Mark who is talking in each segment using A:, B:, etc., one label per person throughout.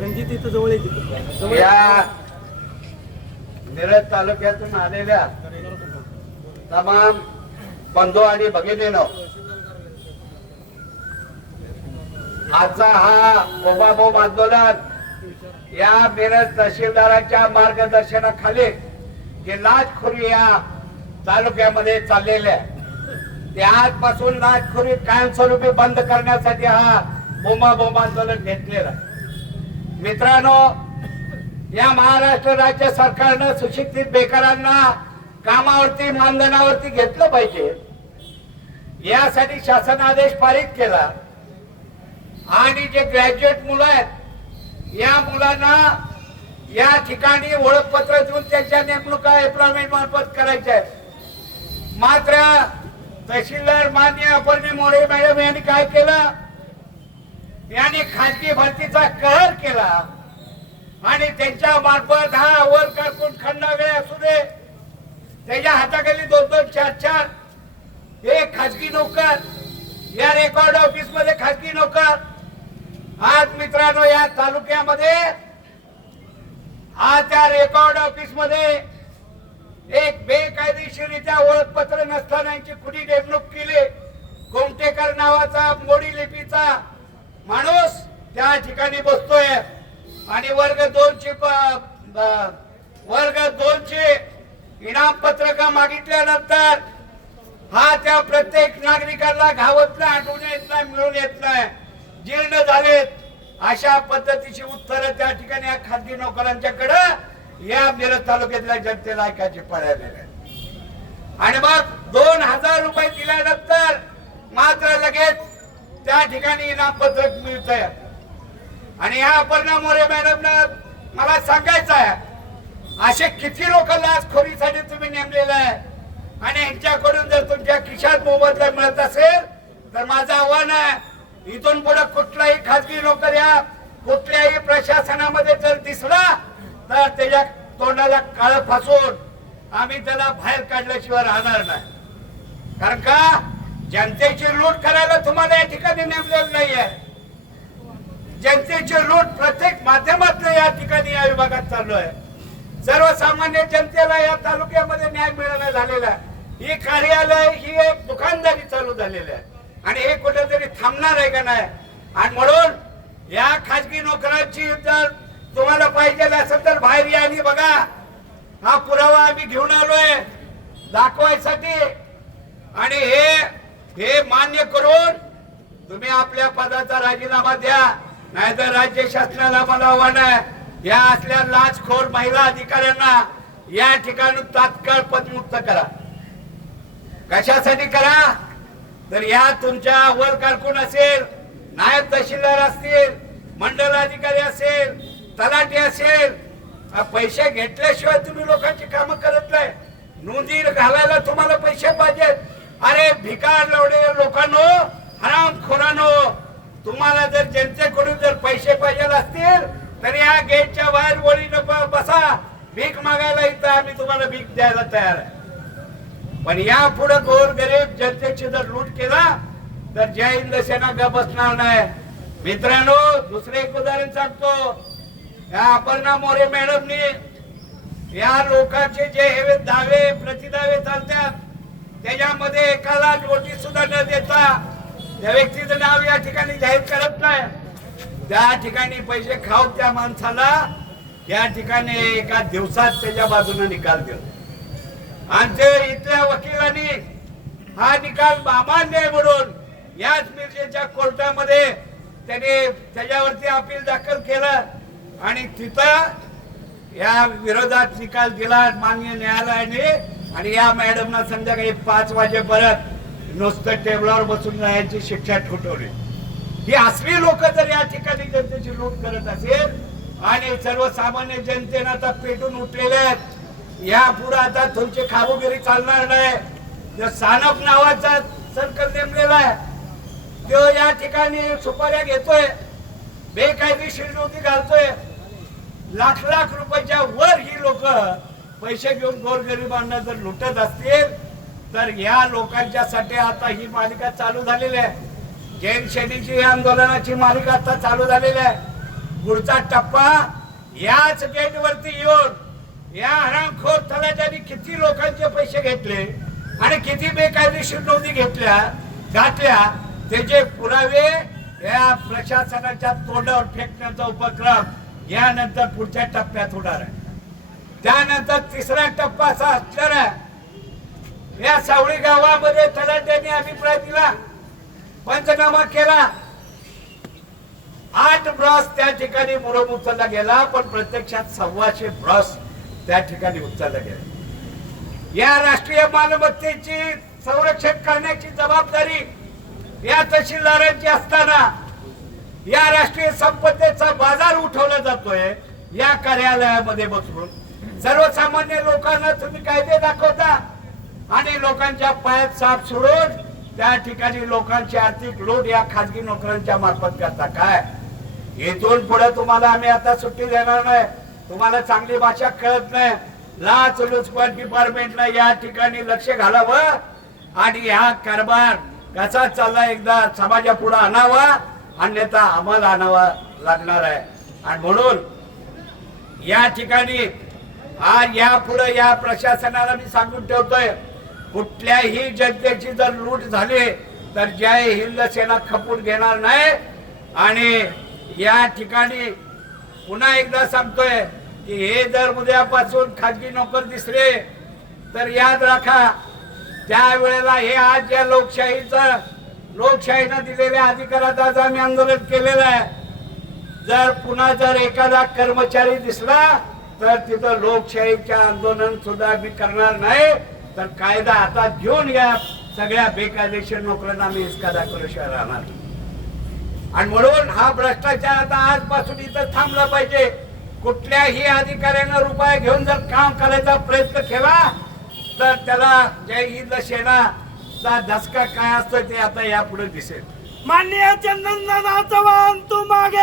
A: रणजित इथं जवळ जवळ
B: या मिरज तालुक्यातून आलेल्या तमाम बंधू आणि भगिनीनो आजचा हा बोबाबोब आंदोलन या मिरज तहसीलदाराच्या मार्गदर्शनाखाली जे लाचखोरी या तालुक्यामध्ये चाललेले आहे. ते आजपासून लाचखोरी कायमस्वरूपी बंद करण्यासाठी हा बोमा आंदोलन घेतलेलं मित्रांनो या महाराष्ट्र राज्य सरकारनं सुशिक्षित बेकारांना कामावरती मानधनावरती घेतलं पाहिजे. यासाठी शासन आदेश पारित केला. आणि जे ग्रॅज्युएट मुलं आहेत या मुलांना या ठिकाणी ओळखपत्र देऊन त्यांच्या नेमणुका एम्प्लॉयमेंट मार्फत करायच्या आहेत. मात्र तहसीलदार मान्य अपर्णी मोरे मॅडम यांनी काय केलं? यांनी खाजगी भरतीचा कहर केला. आणि त्यांच्या मार्फत हा अवर कारकून खंडागळे असू दे त्याच्या हाताखाली दोन दोन चार चार एक खाजगी नोकर या रेकॉर्ड ऑफिसमध्ये खाजगी नोकर. आज मित्रांनो या तालुक्यामध्ये आज त्या रेकॉर्ड ऑफिसमध्ये एक बेकायदेशीरित्या ओळखपत्र नसताना यांची कुणी नेमणूक केली. गोमटेकर नावाचा मोडी लिपीचा माणूस त्या ठिकाणी बसतोय. आणि वर्ग दोनशे वर्ग दोनशे इनाम पत्रक मागितल्यानंतर हा त्या प्रत्येक नागरिकाला घावत नाही आठवून येत नाही मिळून येत नाही. जीर्ण झालेत अशा पद्धतीची उत्तरं त्या ठिकाणी या खाजगी नोकरांच्याकडं या मिरज तालुक्यातल्या जनतेला ऐकायची पडायला आणि मग दोन हजार रुपये दिल्यानंतर मात्र लगेच त्या ठिकाणी इनामपत्रक मिळतंय. आणि या अपर्णा मोरे मॅडम मला सांगायचं आहे असे किती लोक खोरीसाठी तुम्ही नेमलेलं आहे? आणि यांच्याकडून जर तुमच्या खिशात मोबदला मिळत असेल तर माझं आव्हान आहे इथून पुढे कुठलाही खाजगी नोकर या कुठल्याही प्रशासनामध्ये जर दिसला तर त्याच्या तोंडाला काळ फासून आम्ही त्याला बाहेर काढल्याशिवाय राहणार नाही. कारण का? जनतेची लूट करायला तुम्हाला या ठिकाणी नेमलेलं नाहीये. जनतेची लूट प्रत्येक माध्यमातून या ठिकाणी या विभागात चालू आहे. सर्वसामान्य जनतेला या तालुक्यामध्ये न्याय मिळाला झालेला आहे. ही कार्यालय ही एक दुकानदारी चालू झालेली आहे. आणि हे कुठेतरी थांबणार आहे का नाही? आणि म्हणून या खाजगी नोकरांची जर तुम्हाला पाहिजे असेल तर बाहेर या आणि बघा. हा पुरावा आम्ही घेऊन आलोय दाखवायसाठी. आणि हे हे मान्य करून तुम्ही आपल्या पदाचा राजीनामा द्या. नाहीतर राज्य शासनाला मला आव्हान आहे. या असल्या लाचखोर महिला अधिकाऱ्यांना या ठिकाणी तात्काळ पदमुक्त करा. कशासाठी करा? तर या तुमच्या वर कारकून असेल नायब तहसीलदार असतील मंडल अधिकारी असेल तलाठी असेल. पैसे घेतल्याशिवाय तुम्ही लोकांची कामं करत नाही. नोंदी घालायला तुम्हाला पैसे पाहिजेत. अरे भिकार लावणे लोकांनो हराम खोरानो तुम्हाला जर जनतेकडून जर पैसे पाहिजे असतील तर या गेटच्या बाहेर वळीनं ब- बसा. भीक मागायला इथं आम्ही तुम्हाला भीक द्यायला तयार आहे. पण या पुढे गोर गरीब जनतेची जर लूट केला तर जय हिंद सेना ग बसणार नाही. मित्रांनो दुसरे एक उदाहरण सांगतो. या अपर्णा मोरे मॅडमनी या लोकांचे जे हे दावे प्रतिदावे चालतात त्याच्यामध्ये एकाला नोटीस सुद्धा न देता त्या व्यक्तीचं नाव या ठिकाणी जाहीर करत नाही. त्या ठिकाणी पैसे खाऊ त्या माणसाला या ठिकाणी एका दिवसात त्याच्या बाजूने निकाल दिला ते इथल्या वकिलांनी हा निकाल अमान्य म्हणून याच मिरजेच्या कोर्टामध्ये त्याने त्याच्यावरती अपील दाखल केलं. आणि तिथं या विरोधात निकाल दिला मान्य न्यायालयाने. आणि या मॅडमना संध्याकाळी पाच वाजेपर्यंत नुसतं टेबलावर बसून राहायची शिक्षा ठोठवली. ही असली लोक जर या ठिकाणी जनतेची लूट करत असेल आणि सर्वसामान्य जनतेनं आता पेटून उठलेले आहेत या पुढे आता तुमची खाबोगिरी चालणार नाही. जो सानप नावाचा सरकार नेमलेला आहे तो या ठिकाणी सुपाऱ्या घेतोय बेकायदेशीर नोंदी घालतोय लाख लाख रुपयाच्या वर ही लोक पैसे घेऊन गोरगरिबांना जर लुटत असतील तर या लोकांच्यासाठी आता ही मालिका चालू झालेली आहे. जैन शैलीची आंदोलनाची मालिका आता चालू झालेली आहे. पुढचा टप्पा याच गेट वरती येऊन या हरामखोर तलाट्याने किती लोकांचे पैसे घेतले आणि किती बेकायदेशीर नोंदी घेतल्या घातल्या त्याचे पुरावे या प्रशासनाच्या तोंडावर फेकण्याचा उपक्रम यानंतर पुढच्या टप्प्यात होणार आहे. त्यानंतर तिसरा टप्पा असा असणार आहे. या सावळी गावामध्ये तलाट्याने अभिप्राय दिला पंचनामा केला. आठ ब्रॉस त्या ठिकाणी मुरम उचलला गेला पण प्रत्यक्षात सव्वाशे ब्रॉस त्या ठिकाणी उचलला गेला. या राष्ट्रीय मालमत्तेची संरक्षण करण्याची जबाबदारी या तहसीलदारांची असताना या राष्ट्रीय संपत्तीचा बाजार उठवला जातोय या कार्यालयामध्ये बसून. सर्वसामान्य लोकांना तुम्ही कायदे दाखवता आणि लोकांच्या पायात साप सोडून त्या ठिकाणी लोकांची आर्थिक लूट या खाजगी नोकऱ्यांच्या मार्फत करता काय? येथून पुढे तुम्हाला आम्ही आता सुट्टी देणार नाही. तुम्हाला चांगली भाषा कळत नाही. लाच लुचपत डिपार्टमेंटला या ठिकाणी लक्ष घालावं आणि हा कारभार कसा चालला एकदा समाजा पुढे आणावा? अन्यथा आम्हाला आणावा लागणार आहे. आणि म्हणून या ठिकाणी आज या पुढे या प्रशासनाला मी सांगून ठेवतोय कुठल्याही जनतेची जर लूट झाली तर जय हिंद सेना खपून घेणार नाही. आणि या ठिकाणी पुन्हा एकदा सांगतोय की हे जर उद्यापासून खाजगी नोकर दिसले तर याद राखा त्यावेळेला हे आज या लोकशाहीचं लोकशाहीनं दिलेल्या अधिकारात आज आम्ही आंदोलन केलेलं आहे. जर पुन्हा जर एखादा कर्मचारी दिसला तर तिथं लोकशाहीच्या आंदोलन सुद्धा मी करणार नाही. तर कायदा हातात घेऊन या. सगळ्या बेकायदेशीर नोकऱ्यांना मी इसका दाखवल्याशिवाय राहणार आणि म्हणून हा भ्रष्टाचार आता आजपासून इथं थांबला पाहिजे. कुठल्याही अधिकाऱ्यानं रुपये घेऊन जर काम करायचा प्रयत्न केला तर त्याला जय हिंद सेनाचा धसका काय असतो ते आता यापुढे दिसेल.
A: माननीय चंदनदादा चव्हाण तू मागे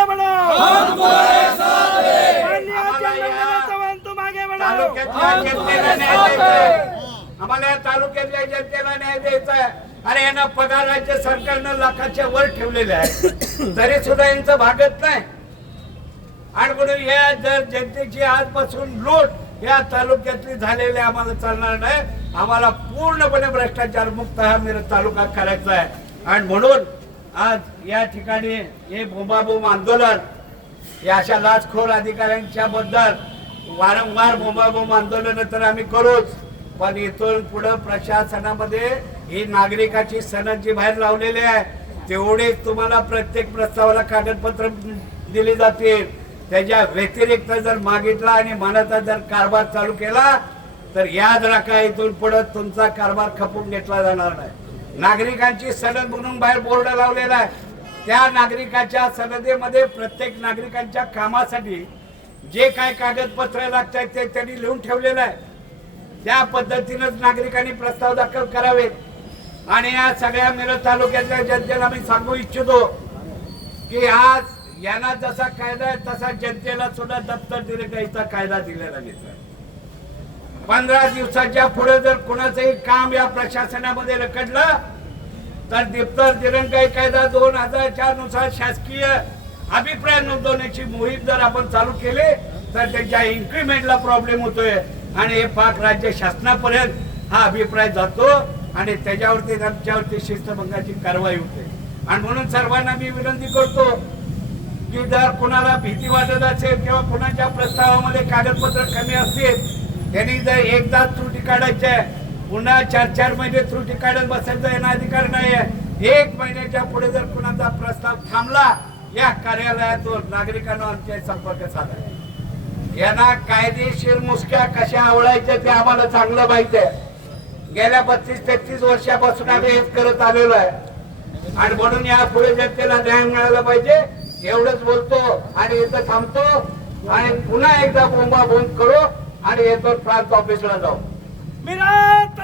A: चंदनदादा चव्हाण तू मागे बढ़ो
B: तालुक्यातल्या जनतेला न्याय द्यायचा. आम्हाला या तालुक्यातल्या जनतेला न्याय द्यायचा आहे. अरे यांना पगार राज्य सरकारनं लाखाच्या वर ठेवलेले आहे. तरी सुद्धा यांचं भागत नाही. आणि म्हणून या जर जनतेची आजपासून लूट या तालुक्यातली झालेले आम्हाला चालणार नाही. आम्हाला पूर्णपणे भ्रष्टाचार मुक्त हा मिरज तालुका करायचा आहे. आणि म्हणून आज या ठिकाणी हे बोंबाबोंब आंदोलन या अशा लाचखोर अधिकाऱ्यांच्या बद्दल वारंवार बोंबाबोंब आंदोलन तर आम्ही करूच पण इथून पुढं प्रशासनामध्ये ही नागरिकाची सनद जी बाहेर लावलेली आहे. तेवढेच तुम्हाला प्रत्येक प्रस्तावाला कागदपत्र दिली जातील. त्याच्या व्यतिरिक्त जर मागितला आणि मनाचा जर कारभार चालू केला तर याद राखा इथून पुढे तुमचा कारभार खपून घेतला जाणार नाही. नागरिकांची सनद म्हणून बाहेर बोर्ड लावलेला आहे. त्या नागरिकाच्या सनदेमध्ये प्रत्येक नागरिकांच्या कामासाठी जे काय कागदपत्र लागतात ते त्यांनी लिहून ठेवलेलं आहे. त्या पद्धतीनंच नागरिकांनी प्रस्ताव दाखल करावेत. आणि या सगळ्या मिरज तालुक्यातल्या जनतेला मी सांगू इच्छितो की आज यांना जसा कायदा आहे तसा जनतेला सुद्धा दप्तर दिले कायदा दिलेला घेतला पंधरा दिवसाच्या पुढे जर कोणाचंही काम या प्रशासनामध्ये रखडलं तर दप्तर दिरंगाई कायदा दोन हजार चारनुसार शासकीय अभिप्राय नोंदवण्याची मोहीम जर आपण चालू केली तर त्यांच्या इन्क्रीमेंटला प्रॉब्लेम होतोय. आणि हे पाक राज्य शासनापर्यंत हा अभिप्राय जातो आणि त्याच्यावरती त्यांच्यावरती शिस्तभंगाची कारवाई होते. आणि म्हणून सर्वांना मी विनंती करतो की जर कुणाला भीती वाटत असेल किंवा कुणाच्या प्रस्तावामध्ये कागदपत्र कमी असतील त्यांनी जर एकदा त्रुटी काढायची आहे पुन्हा चार चार महिने त्रुटी काढत बसायचा यांना अधिकार नाही आहे एक महिन्याच्या पुढे जर कुणाचा प्रस्ताव थांबला या कार्यालयातून नागरिकांना आमचे संपर्क साधा. यांना कायदेशीर मुसक्या कशा आवडायच्या ते आम्हाला चांगलं माहीत आहे. गेल्या बत्तीस तेहतीस वर्षापासून आम्ही हेच करत आलेलो आहे. आणि म्हणून या पुढे जनतेला न्याय मिळाला पाहिजे. एवढंच बोलतो आणि इथं थांबतो आणि पुन्हा एकदा बोंबा बोंब करू आणि येतो प्रांत ऑफिसला जाऊ.
A: मिरज